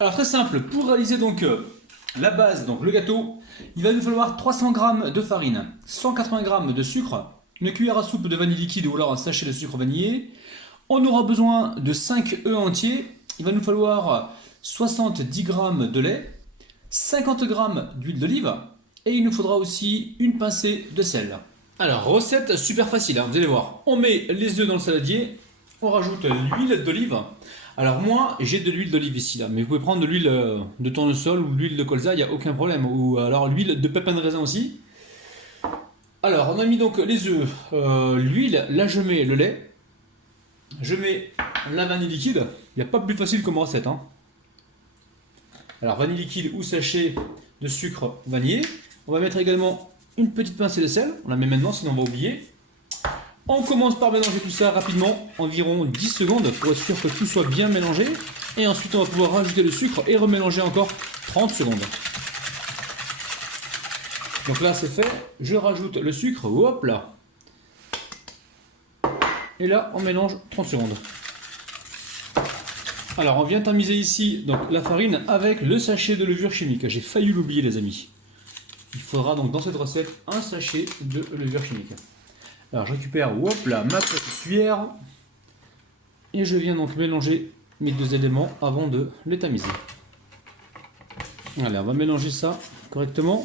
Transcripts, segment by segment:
Alors très simple, pour réaliser donc la base, donc le gâteau, il va nous falloir 300 g de farine, 180 g de sucre, une cuillère à soupe de vanille liquide ou alors un sachet de sucre vanillé. On aura besoin de 5 œufs entiers, il va nous falloir 70 g de lait, 50 g d'huile d'olive et il nous faudra aussi une pincée de sel. Alors recette super facile, hein, vous allez voir. On met les œufs dans le saladier, on rajoute l'huile d'olive. Alors moi j'ai de l'huile d'olive ici là, mais vous pouvez prendre de l'huile de tournesol ou de l'huile de colza, il n'y a aucun problème. Ou alors l'huile de pépins de raisin aussi. Alors on a mis donc les œufs, l'huile, là je mets le lait, je mets la vanille liquide, il n'y a pas plus facile comme recette. Hein. Alors vanille liquide ou sachet de sucre vanillé. On va mettre également une petite pincée de sel, on la met maintenant sinon on va oublier. On commence par mélanger tout ça rapidement, environ 10 secondes pour être sûr que tout soit bien mélangé. Et ensuite on va pouvoir rajouter le sucre et remélanger encore 30 secondes. Donc là c'est fait, je rajoute le sucre, hop là. Et là on mélange 30 secondes. Alors on vient tamiser ici donc la farine avec le sachet de levure chimique. J'ai failli l'oublier les amis. Il faudra donc dans cette recette un sachet de levure chimique. Alors je récupère hop là, ma petite cuillère et je viens donc mélanger mes deux éléments avant de les tamiser. Allez, on va mélanger ça correctement.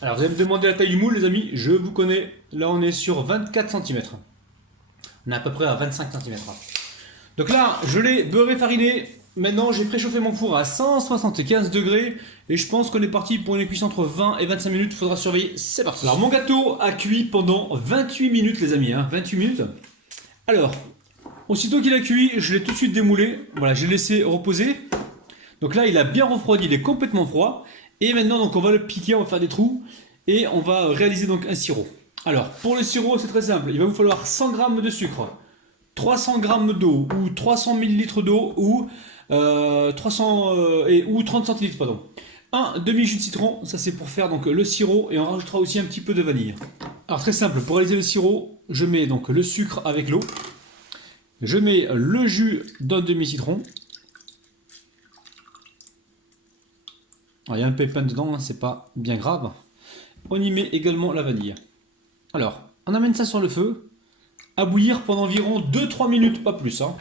Alors vous allez me demander la taille du moule les amis, je vous connais, là on est sur 24 cm. On est à peu près à 25 cm. Donc là je l'ai beurré fariné, maintenant j'ai préchauffé mon four à 175 degrés et je pense qu'on est parti pour une cuisson entre 20 et 25 minutes, il faudra surveiller, c'est parti. Alors mon gâteau a cuit pendant 28 minutes les amis, hein, 28 minutes. Alors, aussitôt qu'il a cuit, je l'ai tout de suite démoulé, voilà, j'ai laissé reposer. Donc là il a bien refroidi, il est complètement froid. Et maintenant donc on va le piquer, on va faire des trous et on va réaliser donc un sirop. Alors pour le sirop c'est très simple, il va vous falloir 100 g de sucre, 300 g d'eau ou 300 ml d'eau ou 30 centilitres pardon. Un demi-jus de citron, ça c'est pour faire donc le sirop et on rajoutera aussi un petit peu de vanille. Alors très simple, pour réaliser le sirop, je mets donc le sucre avec l'eau, je mets le jus d'un demi-citron. Alors, il y a un pépin dedans, hein, c'est pas bien grave. On y met également la vanille. Alors, on amène ça sur le feu, à bouillir pendant environ 2-3 minutes, pas plus. Hein.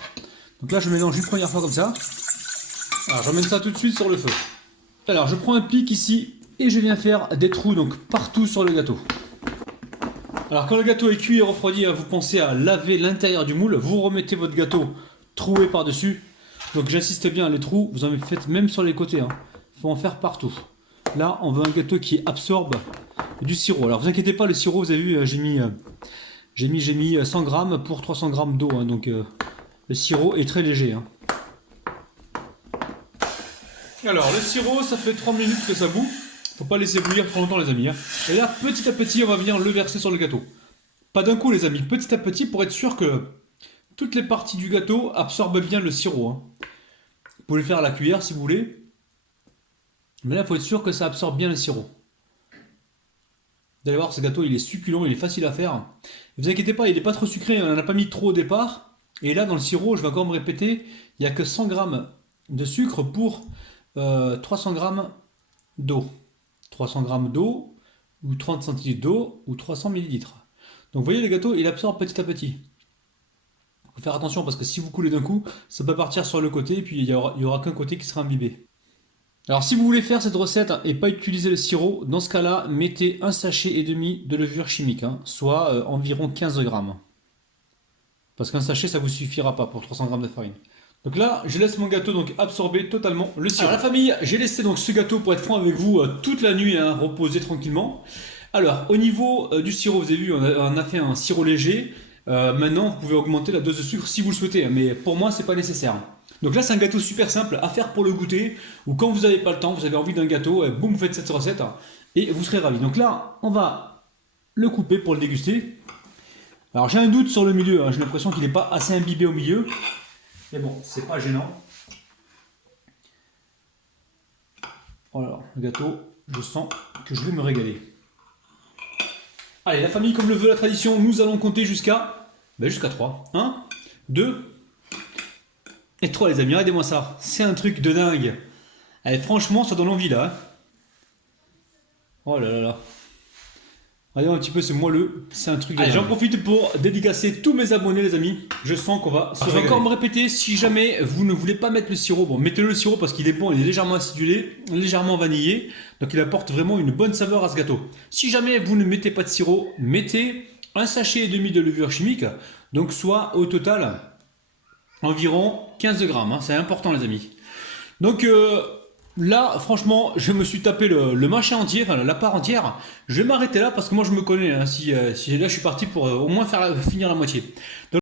Donc là, je mélange une première fois comme ça. Alors, j'emmène ça tout de suite sur le feu. Alors, je prends un pic ici et je viens faire des trous donc partout sur le gâteau. Alors, quand le gâteau est cuit et refroidi, vous pensez à laver l'intérieur du moule. Vous remettez votre gâteau troué par-dessus. Donc, j'insiste bien, les trous, vous en faites même sur les côtés. Hein. Faut en faire partout. Là, on veut un gâteau qui absorbe du sirop. Alors, vous inquiétez pas, le sirop, vous avez vu, j'ai mis 100 g pour 300 g d'eau. Hein, donc, le sirop est très léger. Hein. Alors, le sirop, ça fait 3 minutes que ça bout. Faut pas laisser bouillir trop longtemps, les amis. Hein. Et là, petit à petit, on va venir le verser sur le gâteau. Pas d'un coup, les amis. Petit à petit, pour être sûr que toutes les parties du gâteau absorbent bien le sirop. Hein. Vous pouvez le faire à la cuillère si vous voulez. Mais là, il faut être sûr que ça absorbe bien le sirop. Vous allez voir, ce gâteau, il est succulent, il est facile à faire. Ne vous inquiétez pas, il n'est pas trop sucré, on n'en a pas mis trop au départ. Et là, dans le sirop, je vais encore me répéter, il n'y a que 100 g de sucre pour 300 g d'eau. 300 g d'eau, ou 30 centilitres d'eau, ou 300 ml. Donc vous voyez, le gâteau, il absorbe petit à petit. Il faut faire attention, parce que si vous coulez d'un coup, ça peut partir sur le côté, et puis il n'y aura qu'un côté qui sera imbibé. Alors si vous voulez faire cette recette et pas utiliser le sirop, dans ce cas-là, mettez un sachet et demi de levure chimique, hein, soit environ 15 grammes. Parce qu'un sachet, ça vous suffira pas pour 300 g de farine. Donc là, je laisse mon gâteau donc absorber totalement le sirop. Alors la famille, j'ai laissé donc ce gâteau, pour être franc avec vous, toute la nuit, hein, reposer tranquillement. Alors au niveau du sirop, vous avez vu, on a fait un sirop léger. Maintenant, vous pouvez augmenter la dose de sucre si vous le souhaitez, mais pour moi, c'est pas nécessaire. Donc là, c'est un gâteau super simple à faire pour le goûter, ou quand vous n'avez pas le temps, vous avez envie d'un gâteau, boum, vous faites cette recette, et vous serez ravis. Donc là, on va le couper pour le déguster. Alors j'ai un doute sur le milieu, hein, j'ai l'impression qu'il n'est pas assez imbibé au milieu, mais bon, c'est pas gênant. Voilà, le gâteau, je sens que je vais me régaler. Allez, la famille, comme le veut la tradition, nous allons compter jusqu'à 3. 1, 2... Et 3 les amis, regardez-moi ça. C'est un truc de dingue. Allez, franchement, ça donne envie là, hein. Oh là là là. Regardez un petit peu ce moelleux, c'est un truc de dingue. J'en profite pour dédicacer tous mes abonnés les amis. Je sens qu'on va se régaler. Je vais encore me répéter, si jamais vous ne voulez pas mettre le sirop, bon mettez le sirop parce qu'il est bon, il est légèrement acidulé, légèrement vanillé, donc il apporte vraiment une bonne saveur à ce gâteau. Si jamais vous ne mettez pas de sirop, mettez un sachet et demi de levure chimique, donc soit au total environ 15 grammes, hein, c'est important les amis. Donc là, franchement, je me suis tapé le machin entier, enfin la part entière. Je vais m'arrêter là parce que moi je me connais, hein, si là je suis parti pour au moins finir la moitié. Donc,